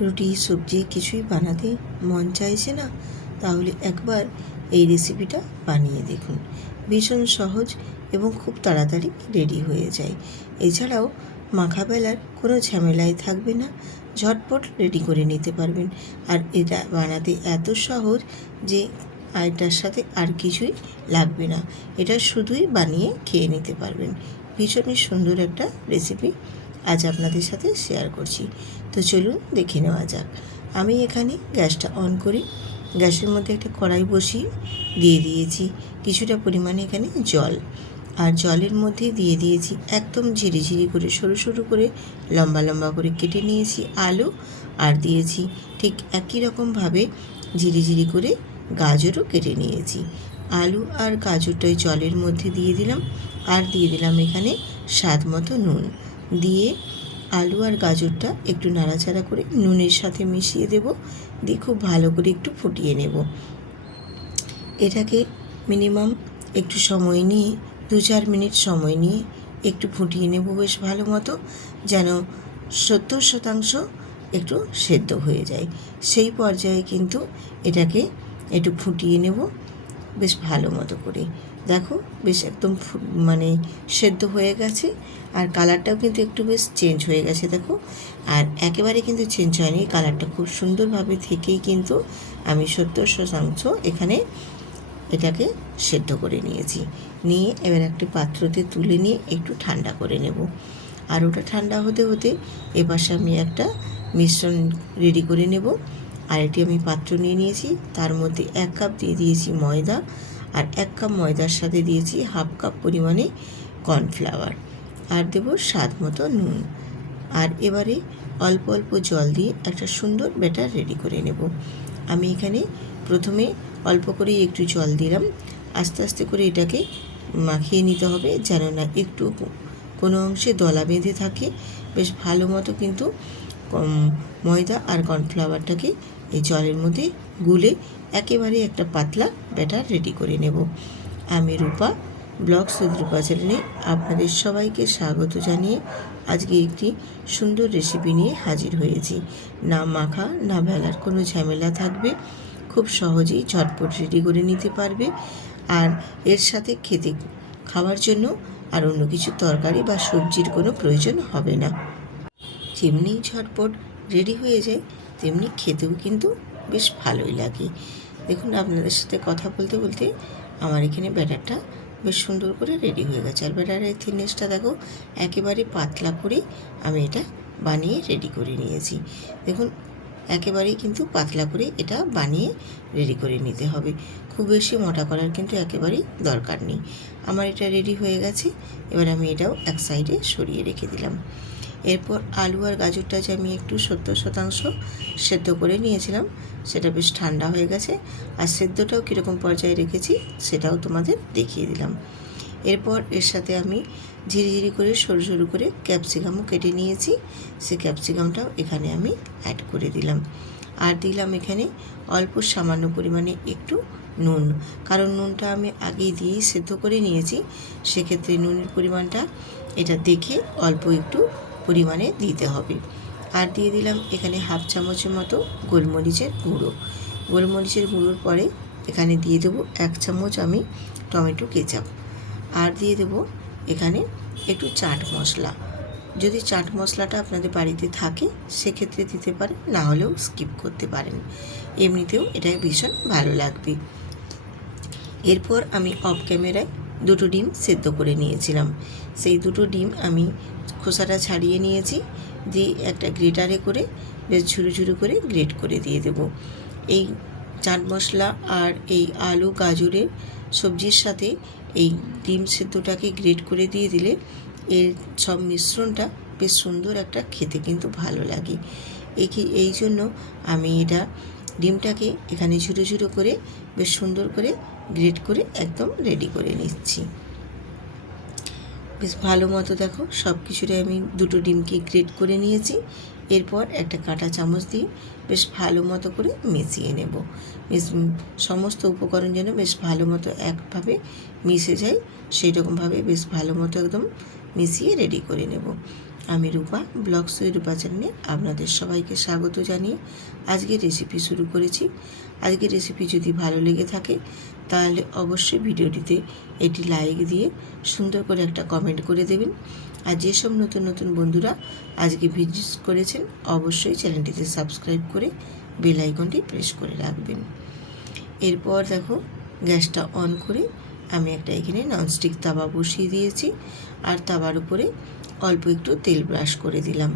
রুটি সবজি কিছুই বানাতে মন চাইছে না, তাহলে একবার এই রেসিপিটা বানিয়ে দেখুন। ভীষণ সহজ এবং খুব তাড়াতাড়ি রেডি হয়ে যায়। এছাড়াও মাখা বেলার কোনো ঝামেলাই থাকবে না, ঝটপট রেডি করে নিতে পারবেন। আর এটা বানাতে এত সহজ যে এটার সাথে আর কিছুই লাগবে না, এটা শুধুই বানিয়ে খেয়ে নিতে পারবেন। ভীষণই সুন্দর একটা রেসিপি আজ আপনাদের সাথে শেয়ার করছি। তো চলুন দেখে নেওয়া যাক। আমি এখানে গ্যাসটা অন করে গ্যাসের মধ্যে একটা কড়াই বসিয়ে দিয়ে দিয়েছি কিছুটা পরিমাণে এখানে জল। আর জলের মধ্যে দিয়ে দিয়েছি একদম ঝিরিঝিরি করে সরু সরু করে লম্বা লম্বা করে কেটে নিয়েছি আলু, আর দিয়েছি ঠিক একই রকমভাবে ঝিরিঝিরি করে গাজরও কেটে নিয়েছি। আলু আর গাজরটাই জলের মধ্যে দিয়ে দিলাম, আর দিয়ে দিলাম এখানে স্বাদ মতো নুন। দিয়ে আলু আর গাজরটা একটু নাড়াচাড়া করে নুনের সাথে মিশিয়ে দেব, দিয়ে খুব ভালো করে একটু ফুটিয়ে নেব। এটাকে মিনিমাম একটু সময় নিয়ে 2-4 মিনিট সময় নিয়ে একটু ফুটিয়ে নেব বেশ ভালো মতো, যেন 70% একটু সেদ্ধ হয়ে যায়। সেই পর্যায়ে কিন্তু এটাকে একটু ফুটিয়ে নেব বেশ ভালো মতো করে। দেখো বেশ একদম সেদ্ধ হয়ে গেছে, আর কালারটাও কিন্তু একটু বেশ চেঞ্জ হয়ে গেছে দেখো। আর একেবারে কিন্তু চেঞ্জ হয়নি, কালারটা খুব সুন্দরভাবে থেকেই কিন্তু আমি 70% এখানে এটাকে সেদ্ধ করে নিয়েছি। নিয়ে এবার একটি পাত্রতে তুলে নিয়ে একটু ঠান্ডা করে নেব। আর ওটা ঠান্ডা হতে হতে এপাশে আমি একটা মিশ্রণ রেডি করে নেব। আর এটি আমি পাত্র নিয়ে নিয়েছি, তার মধ্যে 1 কাপ দিয়ে দিয়েছি ময়দা, আর 1 কাপ ময়দার সাথে দিয়েছি 1/2 কাপ পরিমাণে কর্নফ্লাওয়ার, আর দেব স্বাদ মতো নুন। আর এবারে অল্প অল্প জল দিয়ে একটা সুন্দর ব্যাটার রেডি করে নেব। আমি এখানে প্রথমে অল্প করে একটু জল দিলাম, আস্তে আস্তে করে এটাকে মাখিয়ে নিতে হবে যেন না একটু কোনো অংশে দলা বেঁধে থাকে। বেশ ভালো মতো কিন্তু ময়দা আর কর্নফ্লাওয়ারটাকে এই জলের মধ্যে গুলে একেবারে একটা পাতলা ব্যাটার রেডি করে নেব। আমি রূপা ব্লগস উইথ রূপা চ্যানেলে আপনাদের সবাইকে স্বাগত জানিয়ে আজকে একটি সুন্দর রেসিপি নিয়ে হাজির হয়েছি। না মাখা না বেলার কোনো ঝামেলা থাকবে, খুব সহজেই ঝটপট রেডি করে নিতে পারবে। আর এর সাথে খাওয়ার জন্য আর অন্য কিছু তরকারি বা সবজির কোনো প্রয়োজন হবে না। যেমনি ঝটপট রেডি হয়ে যায় তেমনি খেতেও কিন্তু বেশ ভালোই লাগে। দেখুন আপনাদের সাথে কথা বলতে বলতে আমার এখানে ব্যাটারটা বেশ সুন্দর করে রেডি হয়ে গেছে। আর ব্যাটারের থিকনেসটা দেখো, একেবারে পাতলা করে আমি এটা বানিয়ে রেডি করে নিয়েছি। দেখুন একেবারেই কিন্তু পাতলা করে এটা বানিয়ে রেডি করে নিতে হবে, খুব বেশি মোটা করার কিন্তু একেবারেই দরকার নেই। আমার এটা রেডি হয়ে গেছে, এবার আমি এটাও এক সাইডে সরিয়ে রেখে দিলাম। এরপর আলু আর গাজরটা যে আমি একটু 70% সেদ্ধ করে নিয়েছিলাম সেটা বেশ ঠান্ডা হয়ে গেছে, আর সেদ্ধটাও কীরকম পর্যায়ে রেখেছি সেটাও তোমাদের দেখিয়ে দিলাম। এরপর এর সাথে আমি ঝিরিঝিরি করে সরু সরু করে ক্যাপসিকামও কেটে নিয়েছি, সে ক্যাপসিকামটাও এখানে আমি অ্যাড করে দিলাম। আর দিলাম এখানে অল্প সামান্য পরিমাণে একটু নুন, কারণ নুনটা আমি আগেই দিয়েই সেদ্ধ করে নিয়েছি, সেক্ষেত্রে নুনের পরিমাণটা এটা দেখে অল্প একটু পরিমাণে দিতে হবে। আর দিয়ে দিলাম এখানে 1/2 চামচের মতো গোলমরিচের গুঁড়ো। গোলমরিচের গুঁড়োর পরে এখানে দিয়ে দেবো 1 চামচ আমি টমেটো কেচাপ। আর দিয়ে দেবো এখানে একটু চাট মশলা। যদি চাট মশলাটা আপনাদের বাড়িতে থাকে সেক্ষেত্রে দিতে পারেন, না হলেও স্কিপ করতে পারেন, এমনিতেও এটা ভীষণ ভালো লাগবে। এরপর আমি অফ ক্যামেরায় 2টো ডিম সেদ্ধ করে নিয়েছিলাম, সেই 2টো ডিম আমি খোসাটা ছাড়িয়ে নিয়েছি, দিয়ে একটা গ্রেটারে করে বেশ ঝুরু ঝুরু করে গ্রেট করে দিয়ে দেব। এই চাট মশলা আর এই আলু গাজরের সবজির সাথে এই ডিম সেদ্ধটাকে গ্রেট করে দিয়ে দিলে এর সব মিশ্রণটা বেশ সুন্দর একটা খেতে কিন্তু ভালো লাগে। এই জন্য আমি এটা ডিমটাকে এখানে ঝুরো ঝুরো করে বেশ সুন্দর করে গ্রেট করে একদম রেডি করে নিচ্ছি। বেশ ভালো মতো দেখো সব কিছুরে আমি 2টো ডিমকে গ্রেট করে নিয়েছি। এরপর একটা কাঁটা চামচ দিয়ে বেশ ভালো মতো করে মিশিয়ে নেব। সমস্ত উপকরণ যেন বেশ ভালো মতো একভাবে মিশে যায় সেই রকমভাবে বেশ ভালো মতো একদম মিশিয়ে রেডি করে নেব। আমি রূপা, ব্লগস উইথ রূপা চ্যানেলে আপনাদের সবাইকে স্বাগত জানিয়ে আজকে রেসিপি শুরু করেছি। আজকের রেসিপি যদি ভালো লেগে থাকে তাহলে অবশ্যই ভিডিওটিতে এটি লাইক দিয়ে সুন্দর করে একটা কমেন্ট করে দেবেন। আর যেসব নতুন নতুন বন্ধুরা আজকে ভিজিট করেছেন অবশ্যই চ্যানেলটিতে সাবস্ক্রাইব করে বেল আইকনটি প্রেস করে রাখবেন। এরপর দেখো গ্যাসটা অন করে আমি একটা এখানে ননস্টিক তাওয়া বসিয়ে দিয়েছি আর তাওয়ার উপরে অল্প একটু তেল ব্রাশ করে দিলাম।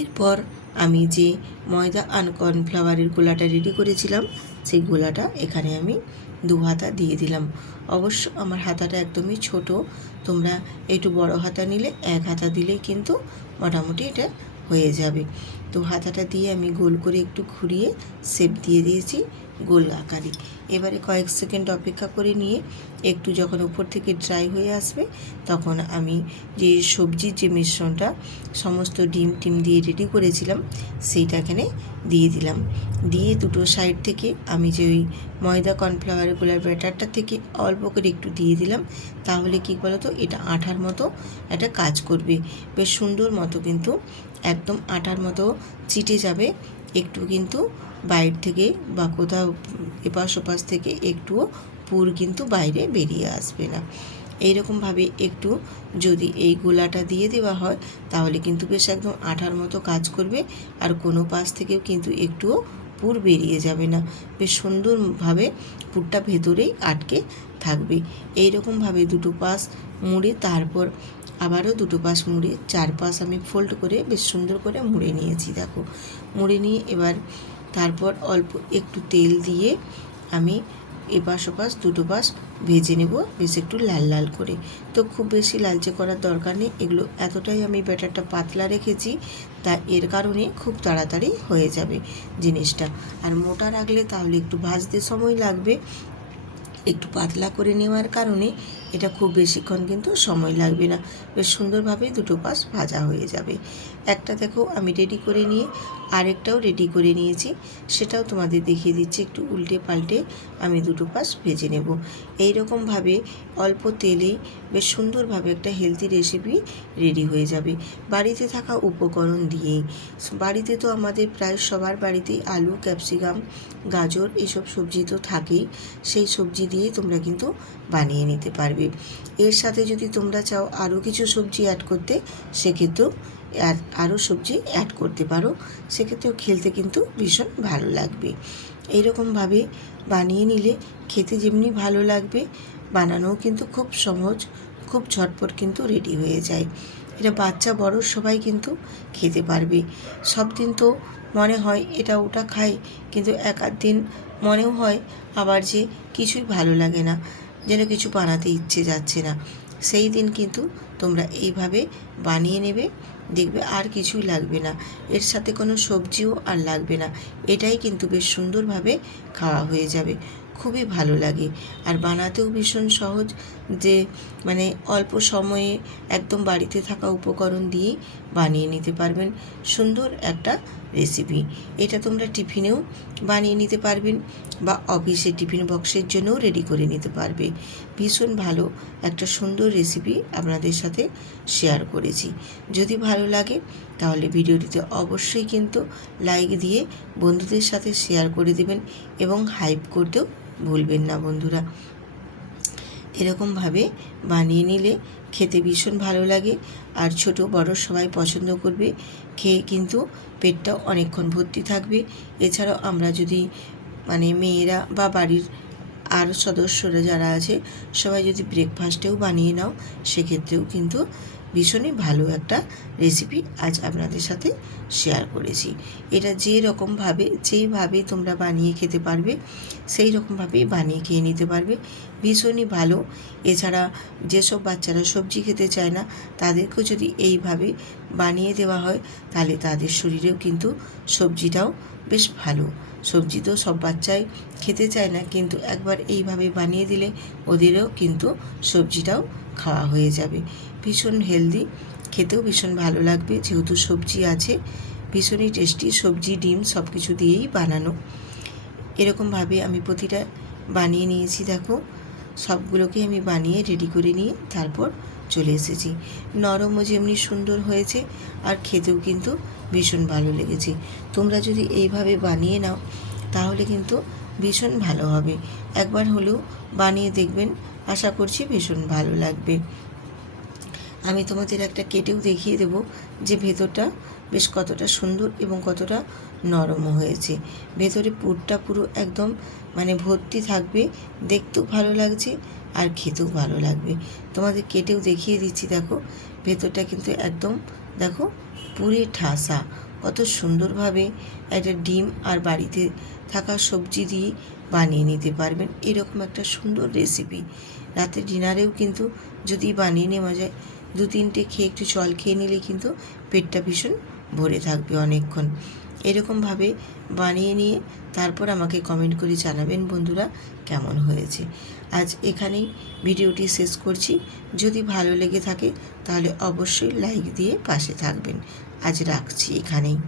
এরপর আমি যে ময়দা আর কর্নফ্লাওয়ারের গোলাটা রেডি করেছিলাম সেই গোলাটা এখানে আমি 2 হাতা দিয়ে দিলাম। অবশ্য আমার হাতাটা একদমই ছোট, তোমরা একটু বড় হাতা নিলে 1 হাতা দিলেই কিন্তু মোটামুটি এটা হয়ে যাবে। তো হাতাটা দিয়ে আমি গোল করে একটু ঘুরিয়ে শেপ দিয়ে দিয়েছি গোল আকারে। এবারে কয়েক সেকেন্ড অপেক্ষা করে নিয়ে একটু যখন উপর থেকে ড্রাই হয়ে আসবে তখন আমি যে সবজির যে মিশ্রণটা সমস্ত ডিম টিম দিয়ে রেডি করেছিলাম সেইটা এখানে দিয়ে দিলাম। দিয়ে দুটো সাইড থেকে আমি যে ওই ময়দা কর্নফ্লাওয়ার গোলার ব্যাটারটা থেকে অল্প করে একটু দিয়ে দিলাম। তাহলে কী বলো তো, এটা আঠার মতো একটা কাজ করবে, বেশ সুন্দর মতো কিন্তু একদম আটার মতো চিটে যাবে। একটু কিন্তু বাইরে থেকে বা কোথাও এপাশ ওপাশ থেকে একটুও পুর কিন্তু বাইরে বেরিয়ে আসবে না। এইরকমভাবে একটু যদি এই গোলাটা দিয়ে দেওয়া হয় তাহলে কিন্তু বেশ একদম আঠার মতো কাজ করবে আর কোনো পাশ থেকেও কিন্তু একটুও পুর বেরিয়ে যাবে না, বেশ সুন্দরভাবে পুরটা ভেতরেই আটকে থাকবে। এইরকমভাবে দুটো পাশ মুড়ে তারপর আবারও দুটো পাশ মুড়ে 4 পাশ আমি ফোল্ড করে বেশ সুন্দর করে মুড়ে নিয়েছি। দেখো মুড়ে নিয়ে এবার তারপর অল্প একটু তেল দিয়ে আমি এপাশ ওপাশ দুটো পাশ ভেজে নেব বেশ একটু লাল লাল করে। তো খুব বেশি লালচে করার দরকার নেই, এগুলো এতটাই আমি ব্যাটারটা পাতলা রেখেছি তা এর কারণে খুব তাড়াতাড়ি হয়ে যাবে জিনিসটা। আর মোটা রাখলে তাহলে একটু ভাজতে সময় লাগবে, একটু পাতলা করে নেওয়ার কারণে এটা খুব বেশিক্ষণ কিন্তু সময় লাগবে না, বেশ সুন্দরভাবে দুটো পাশ ভাজা হয়ে যাবে। একটা দেখো আমি রেডি করে নিয়ে আরেকটাও রেডি করে নিয়েছি, সেটাও তোমাদের দেখিয়ে দিচ্ছি। একটু উল্টে পাল্টে আমি দুটো পাশ ভেজে নেব। এইরকমভাবে অল্প তেলেই বেশ সুন্দরভাবে একটা হেলদি রেসিপি রেডি হয়ে যাবে বাড়িতে থাকা উপকরণ দিয়েই। বাড়িতে তো আমাদের প্রায় সবার বাড়িতেই আলু, ক্যাপসিকাম, গাজর এসব সবজি তো থাকেই, সেই সবজি দিয়ে তোমরা কিন্তু বানিয়ে নিতে পারবে। এর সাথে যদি তোমরা চাও আরও কিছু সবজি অ্যাড করতে সেক্ষেত্রেও আরও সবজি অ্যাড করতে পারো, সেক্ষেত্রেও খেলতে কিন্তু ভীষণ ভালো লাগবে। এইরকমভাবে বানিয়ে নিলে খেতে যেমনি ভালো লাগবে বানানোও কিন্তু খুব সহজ, খুব ঝটপট কিন্তু রেডি হয়ে যায়। এটা বাচ্চা বড় সবাই কিন্তু খেতে পারবে। সব দিন তো মনে হয় এটা ওটা খাই, কিন্তু এক আধ দিন মনেও হয় আবার যে কিছুই ভালো লাগে না, যেন কিছু বানাতে ইচ্ছে যাচ্ছে না, সেই দিন কিন্তু তোমরা এইভাবে বানিয়ে নেবে, দেখবে আর কিছুই লাগবে না, এর সাথে কোনো সবজিও আর লাগবে না, এটাই কিন্তু বেশ সুন্দরভাবে খাওয়া হয়ে যাবে। খুবই ভালো লাগে আর বানাতেও ভীষণ সহজ, যে মানে অল্প সময়ে একদম বাড়িতে থাকা উপকরণ দিয়েই বানিয়ে নিতে পারবেন সুন্দর একটা রেসিপি। এটা তোমরা টিফিনেও বানিয়ে নিতে পারবেন বা অফিসে টিফিন বক্সের জন্যও রেডি করে নিতে পারবে। ভীষণ ভালো একটা সুন্দর রেসিপি আপনাদের সাথে শেয়ার করেছি। যদি ভালো লাগে তাহলে ভিডিওটিতে অবশ্যই কিন্তু লাইক দিয়ে বন্ধুদের সাথে শেয়ার করে দেবেন এবং হাইপ করতেও ভুলবেন না বন্ধুরা। এরকমভাবে বানিয়ে নিলে খেতে ভীষণ ভালো লাগে আর ছোট বড় সবাই পছন্দ করবে, খেয়ে কিন্তু পেটটাও অনেকক্ষণ ভর্তি থাকবে। এছাড়াও আমরা যদি মানে মেয়েরা বা বাড়ির আর সদস্যরা যারা আছে সবাই যদি ব্রেকফাস্টেও বানিয়ে নাও সেক্ষেত্রেও কিন্তু ভীষণই ভালো একটা রেসিপি আজ আপনাদের সাথে শেয়ার করেছি। এটা যেভাবে তোমরা বানিয়ে খেতে পারবে সেই রকমভাবেই বানিয়ে খেয়ে নিতে পারবে, ভীষণই ভালো। এছাড়া যেসব বাচ্চারা সবজি খেতে চায় না তাদেরকেও যদি এইভাবে বানিয়ে দেওয়া হয় তাহলে তাদের শরীরেও কিন্তু সবজিটাও বেশ ভালো। সবজি তো সব বাচ্চাই খেতে চায় না, কিন্তু একবার এইভাবে বানিয়ে দিলে ওদেরও কিন্তু সবজিটাও খাওয়া হয়ে যাবে। ভীষণ হেলদি, খেতেও ভীষণ ভালো লাগবে যেহেতু সবজি আছে, ভীষণই টেস্টি। সবজি ডিম সব কিছু দিয়েই বানানো। এরকমভাবে আমি প্রতিটা বানিয়ে নিয়েছি। দেখো সবগুলোকে আমি বানিয়ে রেডি করে নিয়ে তারপর চলে এসেছি। নরমও যেমনি সুন্দর হয়েছে আর খেতেও কিন্তু ভীষণ ভালো লেগেছে। তোমরা যদি এইভাবে বানিয়ে নাও তাহলে কিন্তু ভীষণ ভালো হবে। একবার হলেও বানিয়ে দেখবেন, আশা করছি ভীষণ ভালো লাগবে। আমি তোমাদের একটা কেটেও দেখিয়ে দেব যে ভেতরটা বেশ কতটা সুন্দর এবং কতটা নরমও হয়েছে। ভেতরে পুরটা পুরো একদম ভর্তি থাকবে, দেখতেও ভালো লাগছে আর খেতেও ভালো লাগবে। তোমাদের কেটেও দেখিয়ে দিচ্ছি, দেখো ভেতরটা কিন্তু একদম দেখো পুরে ঠাসা। কত সুন্দরভাবে একটা ডিম আর বাড়িতে থাকা সবজি দিয়ে বানিয়ে নিতে পারবেন এরকম একটা সুন্দর রেসিপি। রাতে ডিনারেও কিন্তু যদি বানিয়ে নেওয়া যায়, 2-3টে খেয়ে একটু জল খেয়ে নিলে কিন্তু পেটটা ভীষণ ভরে থাকবে অনেকক্ষণ। এরকমভাবে বানিয়ে নিয়ে তারপর আমাকে কমেন্ট করে জানাবেন বন্ধুরা কেমন হয়েছে। আজ এখানেই ভিডিওটি শেষ করছি। যদি ভালো লেগে থাকে তাহলে অবশ্যই লাইক দিয়ে পাশে থাকবেন। আজ রাখছি এখানেই।